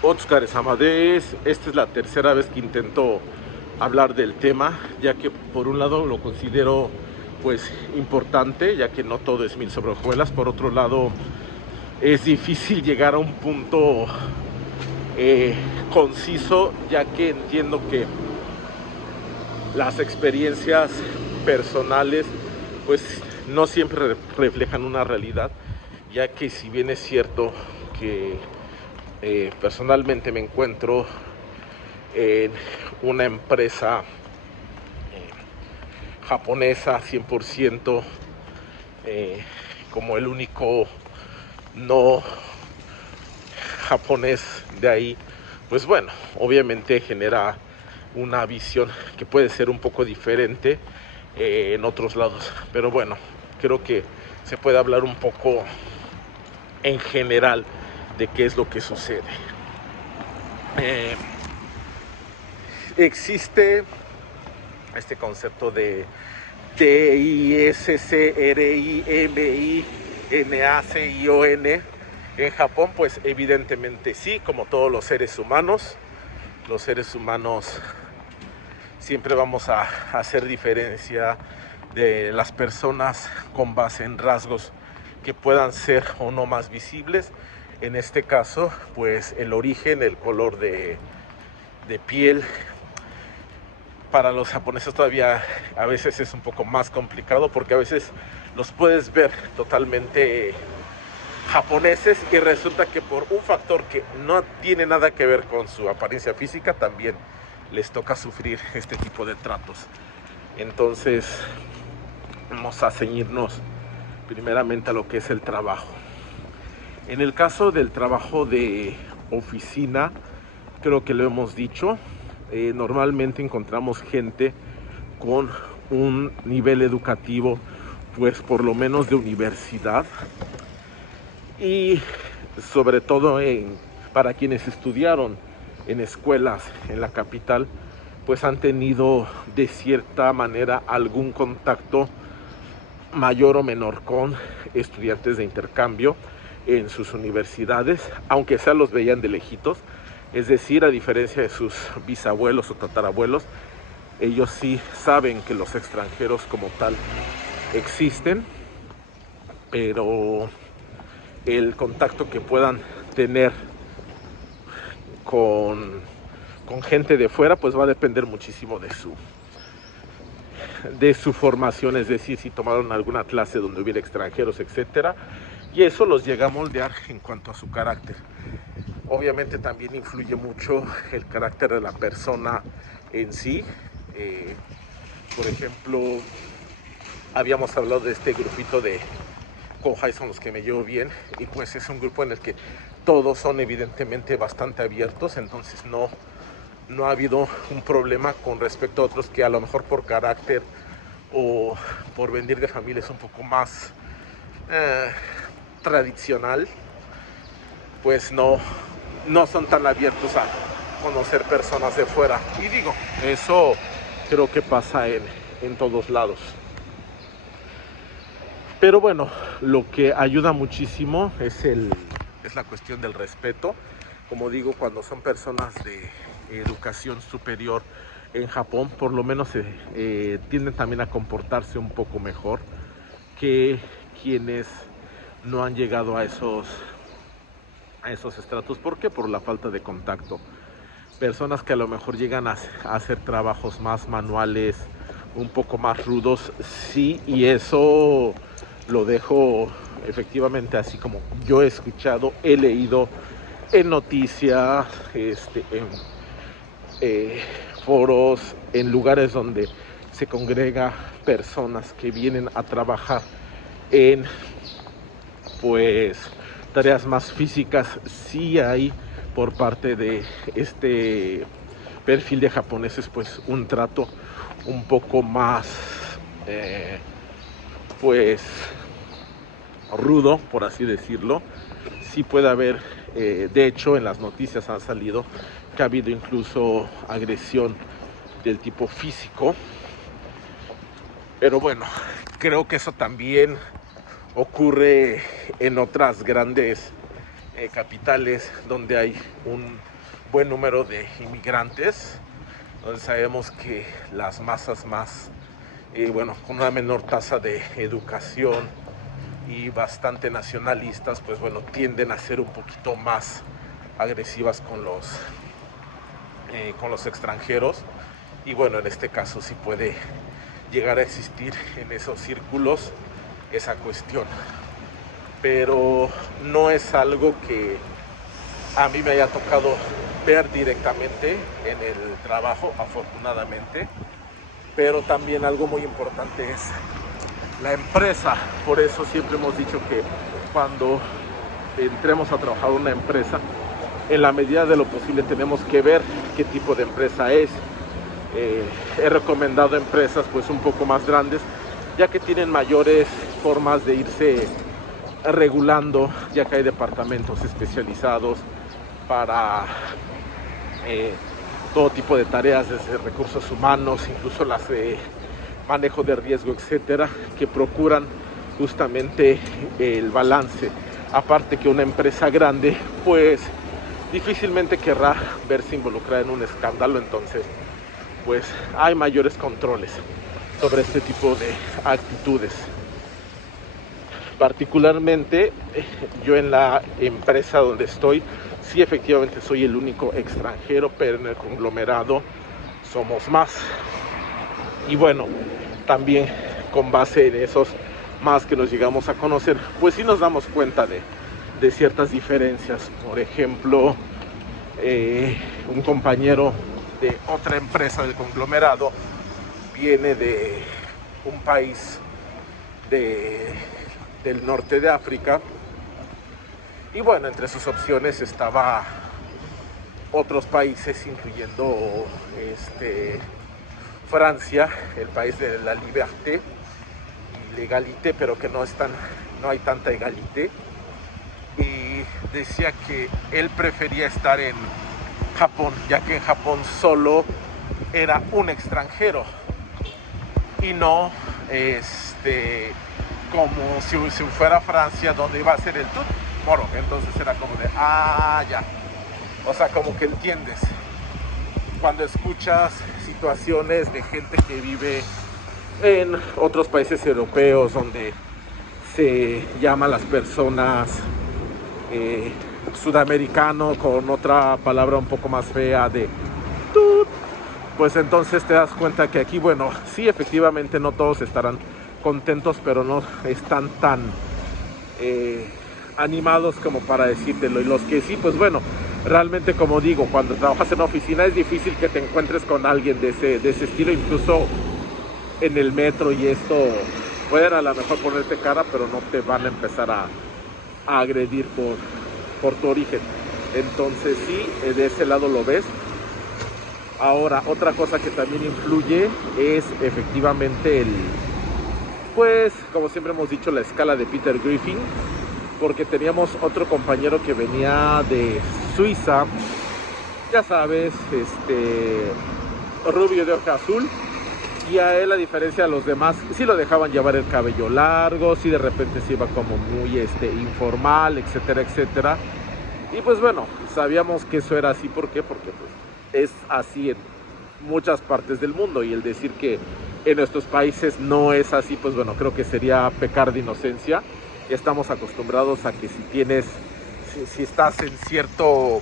Óscar Amadez, esta es la tercera vez que intento hablar del tema, ya que por un lado lo considero pues importante, ya que no todo es miel sobre hojuelas. Por otro lado, es difícil llegar a un punto eh, conciso, ya que entiendo que las experiencias personales pues no siempre reflejan una realidad, ya que si bien es cierto que personalmente me encuentro en una empresa japonesa 100%, como el único no japonés de ahí, pues bueno, obviamente genera una visión que puede ser un poco diferente en otros lados, pero bueno, creo que se puede hablar un poco en general de qué es lo que sucede. Eh, Existe este concepto de TISCRIMINACION en Japón. Pues evidentemente sí, como todos los seres humanos siempre vamos a hacer diferencia de las personas con base en rasgos que puedan ser o no más visibles. En este caso, pues el origen, el color de piel, para los japoneses todavía a veces es un poco más complicado, porque a veces los puedes ver totalmente japoneses y resulta que por un factor que no tiene nada que ver con su apariencia física también les toca sufrir este tipo de tratos. Entonces vamos a ceñirnos primeramente a lo que es el trabajo. En el caso del trabajo de oficina, creo que lo hemos dicho, normalmente encontramos gente con un nivel educativo pues por lo menos de universidad, y sobre todo para quienes estudiaron en escuelas en la capital, pues han tenido de cierta manera algún contacto mayor o menor con estudiantes de intercambio en sus universidades, aunque sea los veían de lejitos. Es decir, a diferencia de sus bisabuelos o tatarabuelos, ellos sí saben que los extranjeros como tal existen, pero el contacto que puedan tener con gente de fuera pues va a depender muchísimo de su formación, es decir, si tomaron alguna clase donde hubiera extranjeros, etcétera, y eso los llega a moldear en cuanto a su carácter. Obviamente también influye mucho el carácter de la persona en sí. Eh, por ejemplo, habíamos hablado de este grupito de Kohai, son los que me llevo bien, y pues es un grupo en el que todos son evidentemente bastante abiertos, entonces no ha habido un problema con respecto a otros que a lo mejor por carácter o por venir de familia es un poco más eh, tradicional, pues no son tan abiertos a conocer personas de fuera. Y digo, eso creo que pasa en todos lados. Pero bueno, lo que ayuda muchísimo es la cuestión del respeto. Como digo, cuando son personas de educación superior en Japón, por lo menos tienden también a comportarse un poco mejor que quienes no han llegado a esos estratos. ¿Por qué? Por la falta de contacto. Personas que a lo mejor llegan a hacer trabajos más manuales, un poco más rudos, sí, y eso lo dejo efectivamente así como yo he escuchado, he leído en noticias, en eh, foros, en lugares donde se congrega personas que vienen a trabajar en pues tareas más físicas. Sí hay por parte de este perfil de japoneses pues un trato un poco más pues rudo, por así decirlo. Sí puede haber, de hecho en las noticias ha salido que ha habido incluso agresión del tipo físico, pero bueno, creo que eso también ocurre en otras grandes capitales donde hay un buen número de inmigrantes, donde sabemos que las masas más, bueno, con una menor tasa de educación y bastante nacionalistas, pues bueno, tienden a ser un poquito más agresivas con los extranjeros. Y bueno, en este caso sí puede llegar a existir en esos círculos esa cuestión, pero no es algo que a mí me haya tocado ver directamente en el trabajo, afortunadamente. Pero también algo muy importante es la empresa. Por eso siempre hemos dicho que cuando entremos a trabajar en una empresa, en la medida de lo posible tenemos que ver qué tipo de empresa es. He recomendado empresas pues un poco más grandes, ya que tienen mayores formas de irse regulando, ya que hay departamentos especializados para todo tipo de tareas, desde recursos humanos, incluso las de manejo de riesgo, etcétera, que procuran justamente el balance. Aparte que una empresa grande pues difícilmente querrá verse involucrada en un escándalo, entonces pues hay mayores controles sobre este tipo de actitudes. Particularmente yo en la empresa donde estoy, sí efectivamente soy el único extranjero, pero en el conglomerado somos más. Y bueno, también con base en esos más que nos llegamos a conocer, pues sí nos damos cuenta de ciertas diferencias. Por ejemplo, un compañero de otra empresa del conglomerado viene de un país del norte de África, y bueno, entre sus opciones estaba otros países, incluyendo Francia, el país de la liberté y l'égalité, pero que no hay tanta égalité, y decía que él prefería estar en Japón, ya que en Japón solo era un extranjero y no como si fuera Francia, donde iba a ser el tout moro. Entonces era como de, ya, o sea, como que entiendes cuando escuchas situaciones de gente que vive en otros países europeos, donde se llama a las personas sudamericano con otra palabra un poco más fea de tut, pues entonces te das cuenta que aquí, bueno, sí, efectivamente no todos estarán contentos, pero no están tan animados como para decírtelo. Y los que sí, pues bueno, realmente, como digo, cuando trabajas en una oficina es difícil que te encuentres con alguien de ese estilo, incluso en el metro y esto, pueden a lo mejor ponerte cara, pero no te van a empezar a agredir por tu origen. Entonces sí, de ese lado lo ves. Ahora, otra cosa que también influye es efectivamente pues, como siempre hemos dicho, la escala de Peter Griffin, porque teníamos otro compañero que venía de Suiza, ya sabes, rubio de ojo azul, y a él, a diferencia de los demás, sí lo dejaban llevar el cabello largo, sí de repente se iba como muy informal, etcétera, etcétera. Y pues bueno, sabíamos que eso era así. ¿Por qué? Porque pues es así en muchas partes del mundo, y el decir que en nuestros países no es así, pues bueno, creo que sería pecar de inocencia. Ya estamos acostumbrados a que si estás en cierto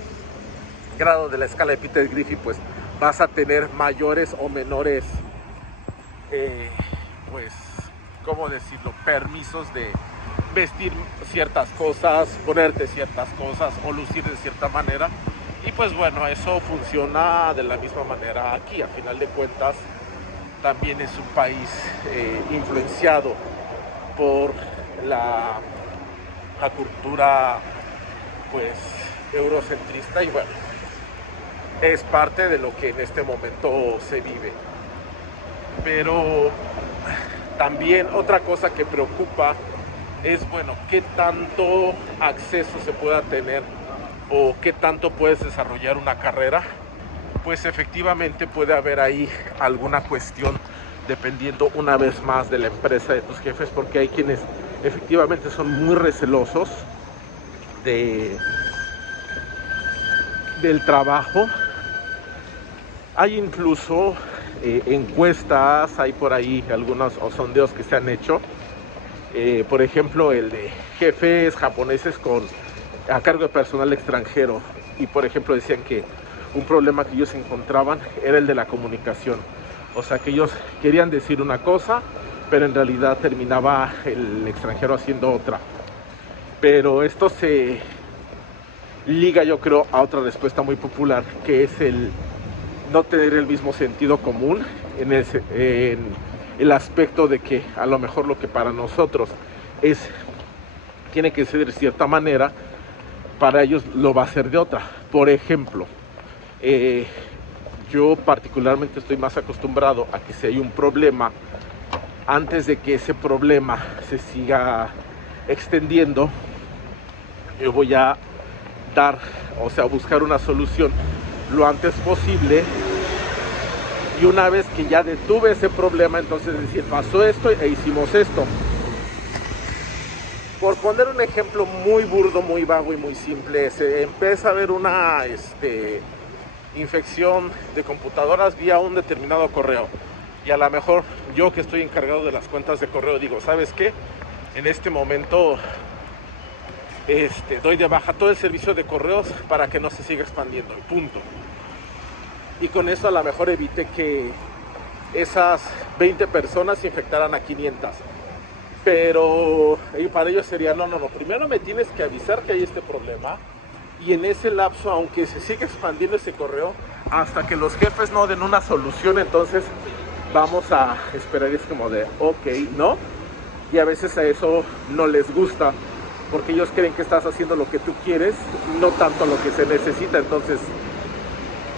grado de la escala de Peter Griffin, pues vas a tener mayores o menores pues, ¿cómo decirlo?, permisos de vestir ciertas cosas, ponerte ciertas cosas o lucir de cierta manera. Y pues bueno, eso funciona de la misma manera aquí. A final de cuentas, también es un país influenciado por la cultura pues eurocentrista, y bueno, es parte de lo que en este momento se vive. Pero también otra cosa que preocupa es, bueno, qué tanto acceso se pueda tener o qué tanto puedes desarrollar una carrera. Pues efectivamente puede haber ahí alguna cuestión, dependiendo una vez más de la empresa, de tus jefes, porque hay quienes efectivamente son muy recelosos de del trabajo. Hay incluso encuestas, hay por ahí algunos sondeos que se han hecho. Por ejemplo, el de jefes japoneses a cargo de personal extranjero. Y por ejemplo decían que un problema que ellos encontraban era el de la comunicación. O sea, que ellos querían decir una cosa, pero en realidad terminaba el extranjero haciendo otra. Pero esto se liga, yo creo, a otra respuesta muy popular, que es el no tener el mismo sentido común en el aspecto de que a lo mejor lo que para nosotros tiene que ser de cierta manera, para ellos lo va a ser de otra. Por ejemplo, yo particularmente estoy más acostumbrado a que si hay un problema, antes de que ese problema se siga extendiendo, yo voy a buscar una solución lo antes posible, y una vez que ya detuve ese problema, entonces decir, pasó esto e hicimos esto. Por poner un ejemplo muy burdo, muy vago y muy simple, se empieza a ver una infección de computadoras vía un determinado correo, y a lo mejor yo, que estoy encargado de las cuentas de correo, digo, ¿sabes qué? En este momento doy de baja todo el servicio de correos para que no se siga expandiendo, y punto. Y con eso a lo mejor evité que esas 20 personas se infectaran a 500. Pero para ellos sería, no, primero me tienes que avisar que hay este problema, y en ese lapso, aunque se siga expandiendo ese correo, hasta que los jefes no den una solución, entonces vamos a esperar. Es como de, ok, ¿no? Y a veces a eso no les gusta, porque ellos creen que estás haciendo lo que tú quieres, no tanto lo que se necesita. Entonces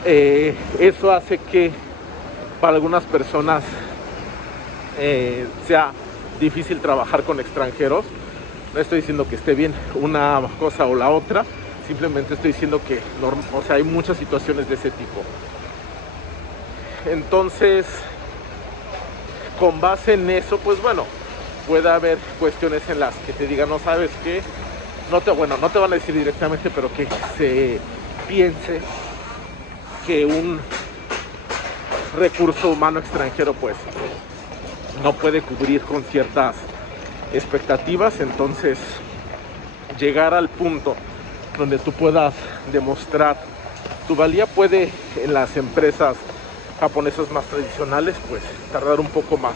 eso hace que para algunas personas sea difícil trabajar con extranjeros. No estoy diciendo que esté bien una cosa o la otra, simplemente estoy diciendo que hay muchas situaciones de ese tipo. Entonces, con base en eso, pues bueno, puede haber cuestiones en las que te digan, no, sabes qué, no te van a decir directamente, pero que se piense que un recurso humano extranjero pues no puede cubrir con ciertas expectativas. Entonces, llegar al punto donde tú puedas demostrar tu valía puede, en las empresas japonesas más tradicionales, pues tardar un poco más,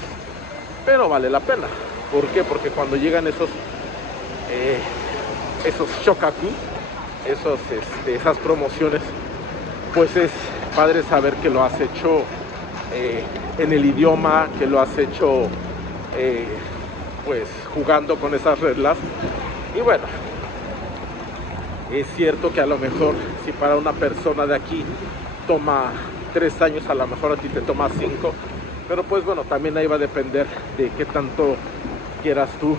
pero vale la pena. ¿Por qué? Porque cuando llegan esos shokaku, esas promociones, pues es padre saber que lo has hecho en el idioma, que lo has hecho pues jugando con esas reglas. Y bueno, es cierto que a lo mejor si para una persona de aquí toma 3 años, a lo mejor a ti te toma 5, pero pues bueno, también ahí va a depender de qué tanto quieras tú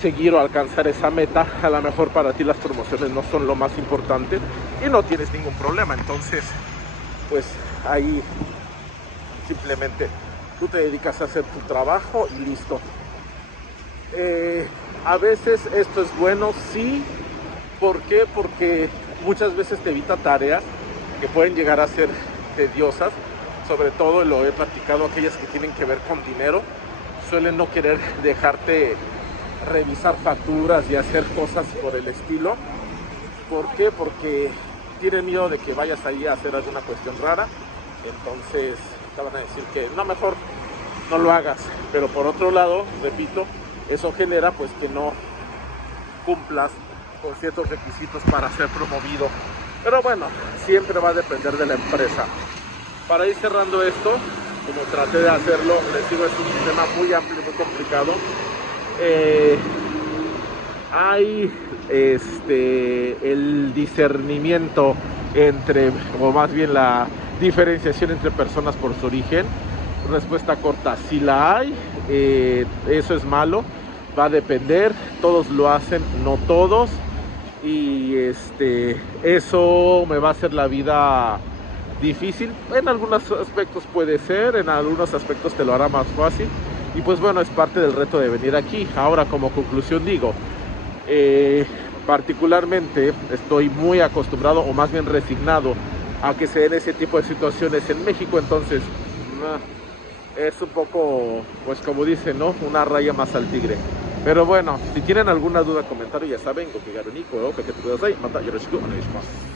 seguir o alcanzar esa meta. A lo mejor para ti las promociones no son lo más importante y no tienes ningún problema. Entonces, pues ahí simplemente tú te dedicas a hacer tu trabajo y listo. A veces esto es bueno, sí. ¿Por qué? Porque muchas veces te evita tareas que pueden llegar a ser tediosas. Sobre todo, lo he platicado, aquellas que tienen que ver con dinero, suelen no querer dejarte revisar facturas y hacer cosas por el estilo. ¿Por qué? Porque tienen miedo de que vayas ahí a hacer alguna cuestión rara. Entonces te van a decir que no, mejor no lo hagas. Pero por otro lado, repito, eso genera pues que no cumplas con ciertos requisitos para ser promovido. Pero bueno, siempre va a depender de la empresa. Para ir cerrando esto, como traté de hacerlo, les digo, es un tema muy amplio y muy complicado. Hay el discernimiento entre, o más bien la diferenciación entre personas por su origen. Respuesta corta, sí la hay. Eso es malo, va a depender, todos lo hacen, no todos, y eso me va a hacer la vida difícil. En algunos aspectos puede ser, en algunos aspectos te lo hará más fácil, y pues bueno, es parte del reto de venir aquí. Ahora, como conclusión digo, particularmente estoy muy acostumbrado, o más bien resignado, a que se den ese tipo de situaciones en México. Entonces es un poco, pues como dicen, ¿no?, una raya más al tigre. Pero bueno, si tienen alguna duda, comentario, ya saben,ご気軽に声をかけてください。またよろしくお願いします。